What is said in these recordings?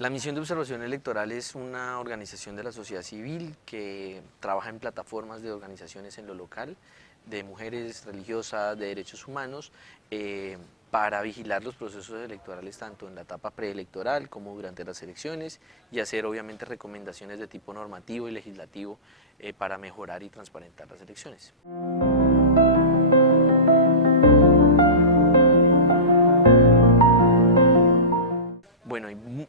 La Misión de Observación Electoral es una organización de la sociedad civil que trabaja en plataformas de organizaciones en lo local, de mujeres religiosas, de derechos humanos, para vigilar los procesos electorales tanto en la etapa preelectoral como durante las elecciones y hacer obviamente recomendaciones de tipo normativo y legislativo para mejorar y transparentar las elecciones. Bueno,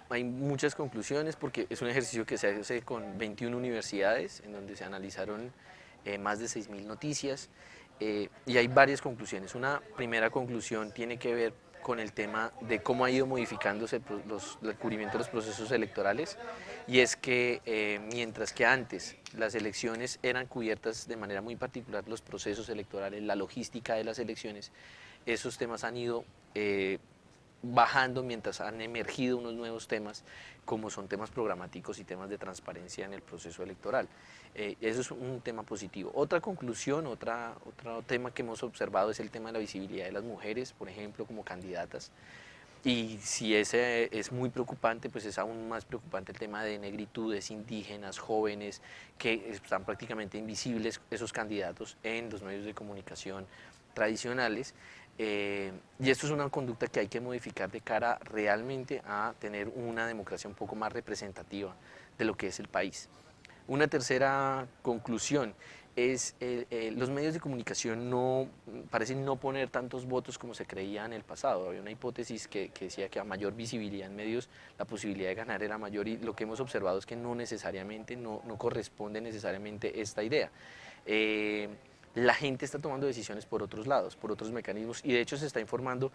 hay muchas conclusiones porque es un ejercicio que se hace con 21 universidades en donde se analizaron más de 6.000 noticias y hay varias conclusiones. Una primera conclusión tiene que ver con el tema de cómo ha ido modificándose el cubrimiento de los procesos electorales y es que mientras que antes las elecciones eran cubiertas de manera muy particular, los procesos electorales, la logística de las elecciones, esos temas han ido bajando mientras han emergido unos nuevos temas como son temas programáticos y temas de transparencia en el proceso electoral. Eso es un tema positivo. Otra conclusión, otro tema que hemos observado es el tema de la visibilidad de las mujeres, por ejemplo, como candidatas. Y si ese es muy preocupante, pues es aún más preocupante el tema de negritudes, indígenas, jóvenes, que están prácticamente invisibles esos candidatos en los medios de comunicación tradicionales. Y esto es una conducta que hay que modificar de cara realmente a tener una democracia un poco más representativa de lo que es el país. Una tercera conclusión es los medios de comunicación parecen no poner tantos votos como se creía en el pasado. Había una hipótesis que decía que a mayor visibilidad en medios la posibilidad de ganar era mayor y lo que hemos observado es que no necesariamente, no corresponde necesariamente esta idea. La gente está tomando decisiones por otros lados, por otros mecanismos y de hecho se está informando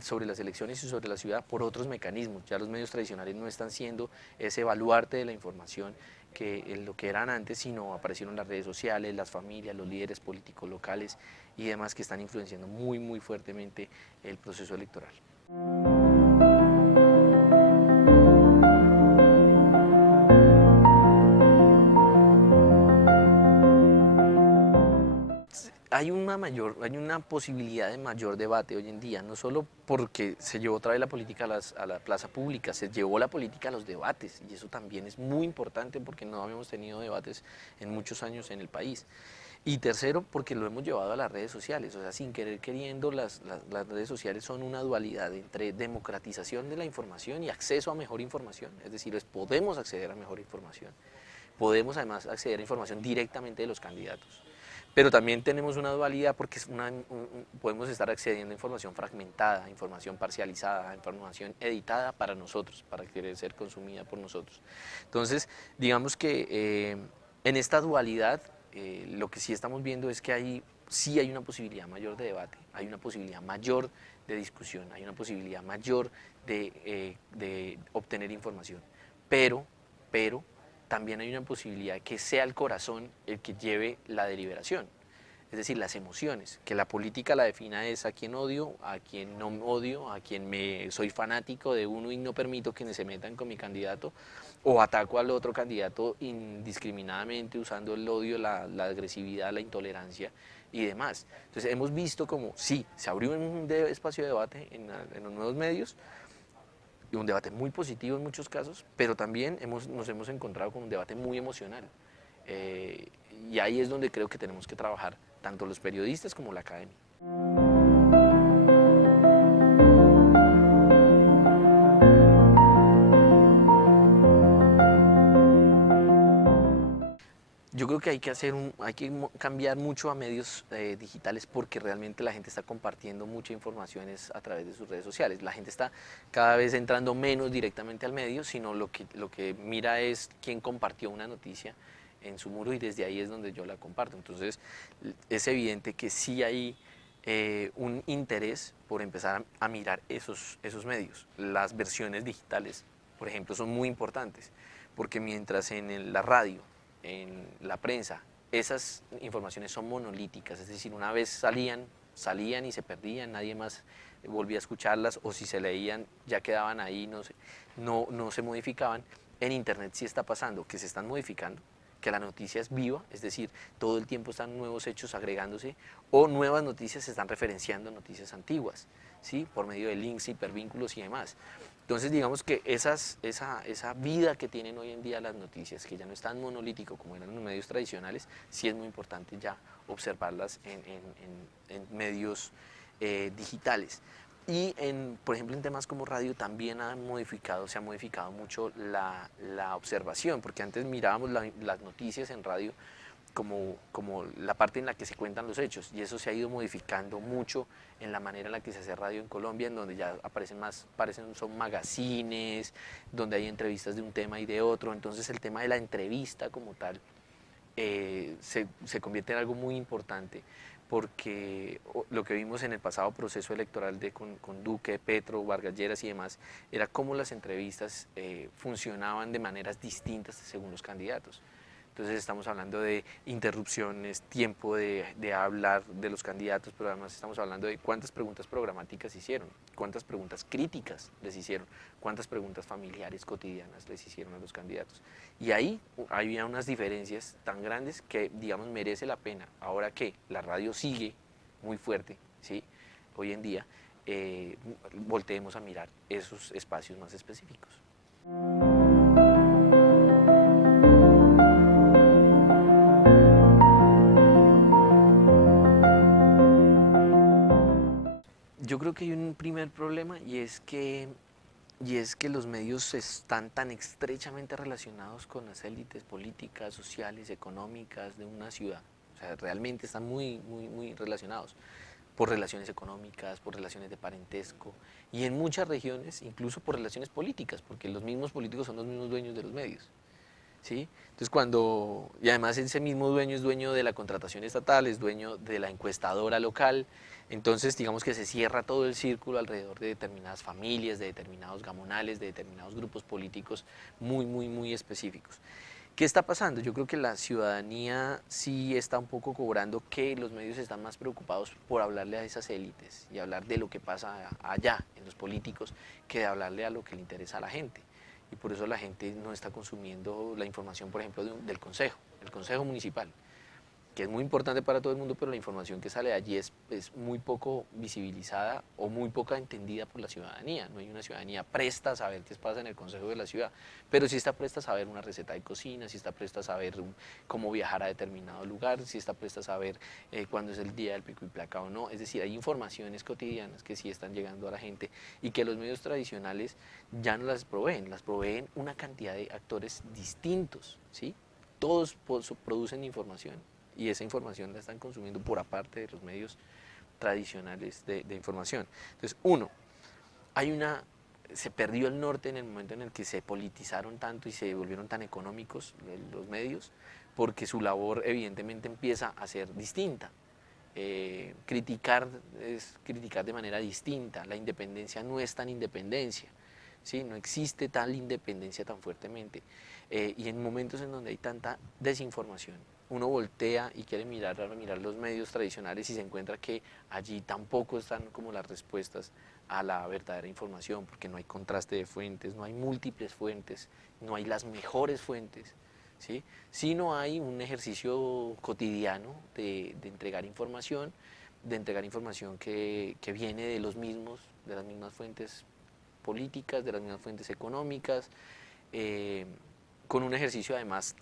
sobre las elecciones y sobre la ciudad por otros mecanismos. Ya los medios tradicionales no están siendo ese baluarte de la información que lo que eran antes, sino aparecieron las redes sociales, las familias, los líderes políticos locales y demás que están influenciando muy fuertemente el proceso electoral. Hay una posibilidad de mayor debate hoy en día, no solo porque se llevó otra vez la política a la plaza pública, se llevó la política a los debates y eso también es muy importante porque no habíamos tenido debates en muchos años en el país. Y tercero, porque lo hemos llevado a las redes sociales, o sea, sin querer queriendo, las redes sociales son una dualidad entre democratización de la información y acceso a mejor información, es decir, podemos acceder a mejor información, podemos además acceder a información directamente de los candidatos. Pero también tenemos una dualidad porque podemos estar accediendo a información fragmentada, información parcializada, información editada para nosotros, para querer ser consumida por nosotros. Entonces, digamos que en esta dualidad lo que sí estamos viendo es que sí hay una posibilidad mayor de debate, hay una posibilidad mayor de discusión, hay una posibilidad mayor de obtener información, pero también hay una posibilidad que sea el corazón el que lleve la deliberación, es decir, las emociones, que la política la defina es a quien odio, a quien no odio, a quien soy fanático de uno y no permito que se metan con mi candidato, o ataco al otro candidato indiscriminadamente usando el odio, la agresividad, la intolerancia y demás. Entonces hemos visto como sí, se abrió un espacio de debate en los nuevos medios, y un debate muy positivo en muchos casos, pero también nos hemos encontrado con un debate muy emocional. Y ahí es donde creo que tenemos que trabajar, tanto los periodistas como la academia. Yo creo que hay que cambiar mucho a medios digitales porque realmente la gente está compartiendo mucha información a través de sus redes sociales. La gente está cada vez entrando menos directamente al medio, sino lo que mira es quién compartió una noticia en su muro y desde ahí es donde yo la comparto. Entonces es evidente que sí hay un interés por empezar a mirar esos medios. Las versiones digitales, por ejemplo, son muy importantes porque mientras en la radio, en la prensa, esas informaciones son monolíticas, es decir, una vez salían y se perdían, nadie más volvía a escucharlas o si se leían ya quedaban ahí, no se modificaban. En internet sí está pasando, que se están modificando, que la noticia es viva, es decir, todo el tiempo están nuevos hechos agregándose o nuevas noticias se están referenciando a noticias antiguas. ¿sí? Por medio de links, hipervínculos y demás. Entonces digamos que esa vida que tienen hoy en día las noticias, que ya no es tan monolítico como eran los medios tradicionales, sí es muy importante ya observarlas en medios digitales. Y por ejemplo en temas como radio también se ha modificado mucho la observación, porque antes mirábamos las noticias en radio como la parte en la que se cuentan los hechos, y eso se ha ido modificando mucho en la manera en la que se hace radio en Colombia, en donde ya son magazines, donde hay entrevistas de un tema y de otro. Entonces el tema de la entrevista como tal se convierte en algo muy importante, porque lo que vimos en el pasado proceso electoral con Duque, Petro, Vargas Lleras y demás, era cómo las entrevistas funcionaban de maneras distintas según los candidatos. Entonces estamos hablando de interrupciones, tiempo de hablar de los candidatos, pero además estamos hablando de cuántas preguntas programáticas hicieron, cuántas preguntas críticas les hicieron, cuántas preguntas familiares cotidianas les hicieron a los candidatos. Y ahí había unas diferencias tan grandes que, digamos, merece la pena, ahora que la radio sigue muy fuerte, ¿sí? Hoy en día, volteemos a mirar esos espacios más específicos. Yo creo que hay un primer problema y es que los medios están tan estrechamente relacionados con las élites políticas, sociales, económicas de una ciudad. O sea, realmente están muy, muy, muy relacionados por relaciones económicas, por relaciones de parentesco y en muchas regiones incluso por relaciones políticas, porque los mismos políticos son los mismos dueños de los medios. ¿Sí? Entonces y además ese mismo dueño es dueño de la contratación estatal, es dueño de la encuestadora local, entonces digamos que se cierra todo el círculo alrededor de determinadas familias, de determinados gamonales, de determinados grupos políticos muy, muy, muy específicos. ¿Qué está pasando? Yo creo que la ciudadanía sí está un poco cobrando que los medios están más preocupados por hablarle a esas élites y hablar de lo que pasa allá en los políticos que de hablarle a lo que le interesa a la gente. Y por eso la gente no está consumiendo la información, por ejemplo, del consejo, el consejo municipal, que es muy importante para todo el mundo, pero la información que sale de allí es muy poco visibilizada o muy poca entendida por la ciudadanía. No hay una ciudadanía presta a saber qué pasa en el consejo de la ciudad, pero sí está presta a saber una receta de cocina, sí está presta a saber cómo viajar a determinado lugar, sí está presta a saber cuándo es el día del pico y placa o no. Es decir, hay informaciones cotidianas que sí están llegando a la gente y que los medios tradicionales ya no las proveen una cantidad de actores distintos, ¿sí? Todos producen información y esa información la están consumiendo por aparte de los medios tradicionales de información. Entonces, se perdió el norte en el momento en el que se politizaron tanto y se volvieron tan económicos los medios, porque su labor evidentemente empieza a ser distinta. Criticar es criticar de manera distinta, la independencia no es tan independencia, ¿sí? No existe tal independencia tan fuertemente. Y en momentos en donde hay tanta desinformación, uno voltea y quiere mirar los medios tradicionales y se encuentra que allí tampoco están como las respuestas a la verdadera información, porque no hay contraste de fuentes, no hay múltiples fuentes, no hay las mejores fuentes, ¿sí? Sino hay un ejercicio cotidiano de entregar información, que viene de de las mismas fuentes políticas, de las mismas fuentes económicas, con un ejercicio además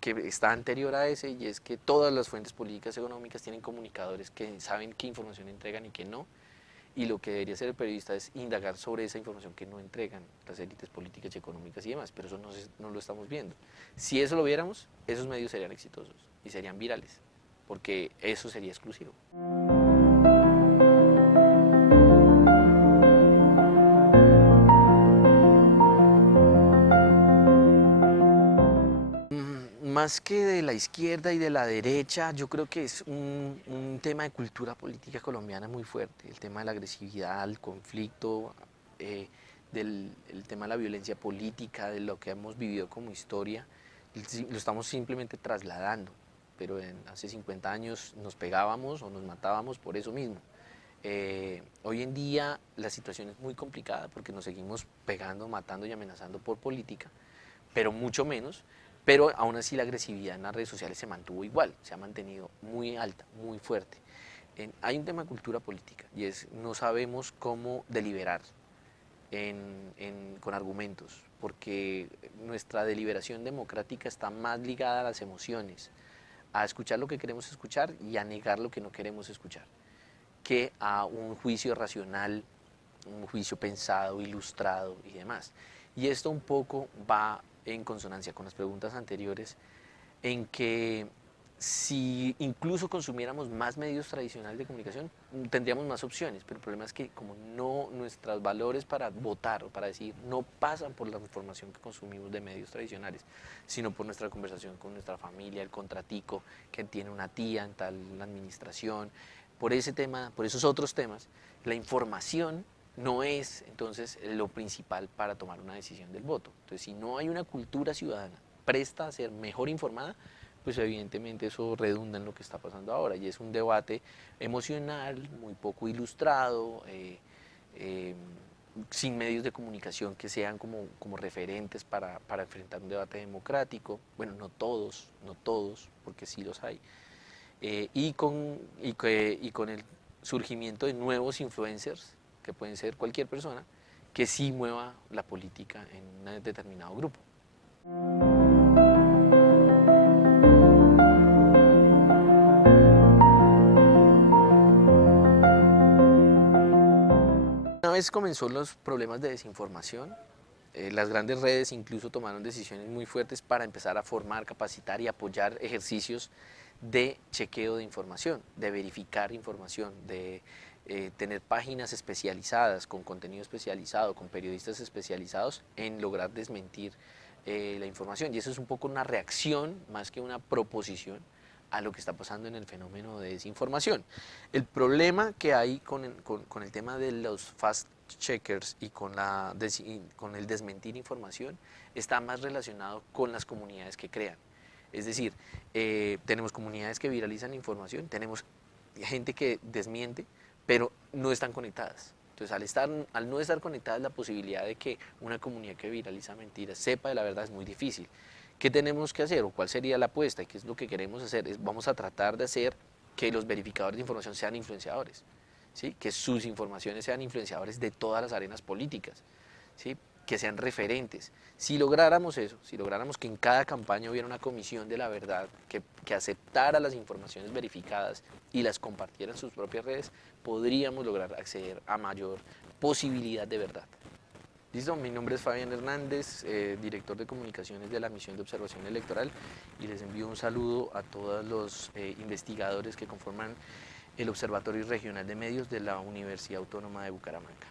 que está anterior a ese, y es que todas las fuentes políticas y económicas tienen comunicadores que saben qué información entregan y qué no, y lo que debería hacer el periodista es indagar sobre esa información que no entregan las élites políticas y económicas y demás, pero eso no lo estamos viendo. Si eso lo viéramos, esos medios serían exitosos y serían virales, porque eso sería exclusivo. Más que de la izquierda y de la derecha, yo creo que es un tema de cultura política colombiana muy fuerte, el tema de la agresividad, el conflicto, el tema de la violencia política, de lo que hemos vivido como historia, lo estamos simplemente trasladando, pero hace 50 años nos pegábamos o nos matábamos por eso mismo. Hoy en día la situación es muy complicada porque nos seguimos pegando, matando y amenazando por política, pero mucho menos, pero aún así la agresividad en las redes sociales se mantuvo igual, se ha mantenido muy alta, muy fuerte. hay un tema de cultura política y es no sabemos cómo deliberar con argumentos, porque nuestra deliberación democrática está más ligada a las emociones, a escuchar lo que queremos escuchar y a negar lo que no queremos escuchar, que a un juicio racional, un juicio pensado, ilustrado y demás. Y esto un poco va en consonancia con las preguntas anteriores, en que si incluso consumiéramos más medios tradicionales de comunicación, tendríamos más opciones, pero el problema es que como no, nuestros valores para votar o para decir no pasan por la información que consumimos de medios tradicionales, sino por nuestra conversación con nuestra familia, el contratico que tiene una tía en tal administración, por ese tema, por esos otros temas, la información no es entonces lo principal para tomar una decisión del voto. Entonces, si no hay una cultura ciudadana presta a ser mejor informada, pues evidentemente eso redunda en lo que está pasando ahora y es un debate emocional, muy poco ilustrado, eh, sin medios de comunicación que sean como referentes para enfrentar un debate democrático. Bueno, no todos, no todos, porque sí los hay. Y con el surgimiento de nuevos influencers, que pueden ser cualquier persona, que sí mueva la política en un determinado grupo. Una vez comenzó los problemas de desinformación, las grandes redes incluso tomaron decisiones muy fuertes para empezar a formar, capacitar y apoyar ejercicios de chequeo de información, de verificar información, de tener páginas especializadas, con contenido especializado, con periodistas especializados en lograr desmentir la información. Y eso es un poco una reacción más que una proposición a lo que está pasando en el fenómeno de desinformación. El problema que hay con el tema de los fast checkers y con el desmentir información está más relacionado con las comunidades que crean. Es decir, tenemos comunidades que viralizan información, tenemos gente que desmiente, pero no están conectadas. Entonces, al no estar conectadas, la posibilidad de que una comunidad que viraliza mentiras sepa de la verdad es muy difícil. ¿Qué tenemos que hacer o cuál sería la apuesta y qué es lo que queremos hacer? Vamos a tratar de hacer que los verificadores de información sean influenciadores, ¿sí? Que sus informaciones sean influenciadores de todas las arenas políticas, ¿sí? Que sean referentes. Si lográramos eso, si lográramos que en cada campaña hubiera una comisión de la verdad que aceptara las informaciones verificadas y las compartiera en sus propias redes, podríamos lograr acceder a mayor posibilidad de verdad. Listo, mi nombre es Fabián Hernández, director de comunicaciones de la Misión de Observación Electoral, y les envío un saludo a todos los investigadores que conforman el Observatorio Regional de Medios de la Universidad Autónoma de Bucaramanga.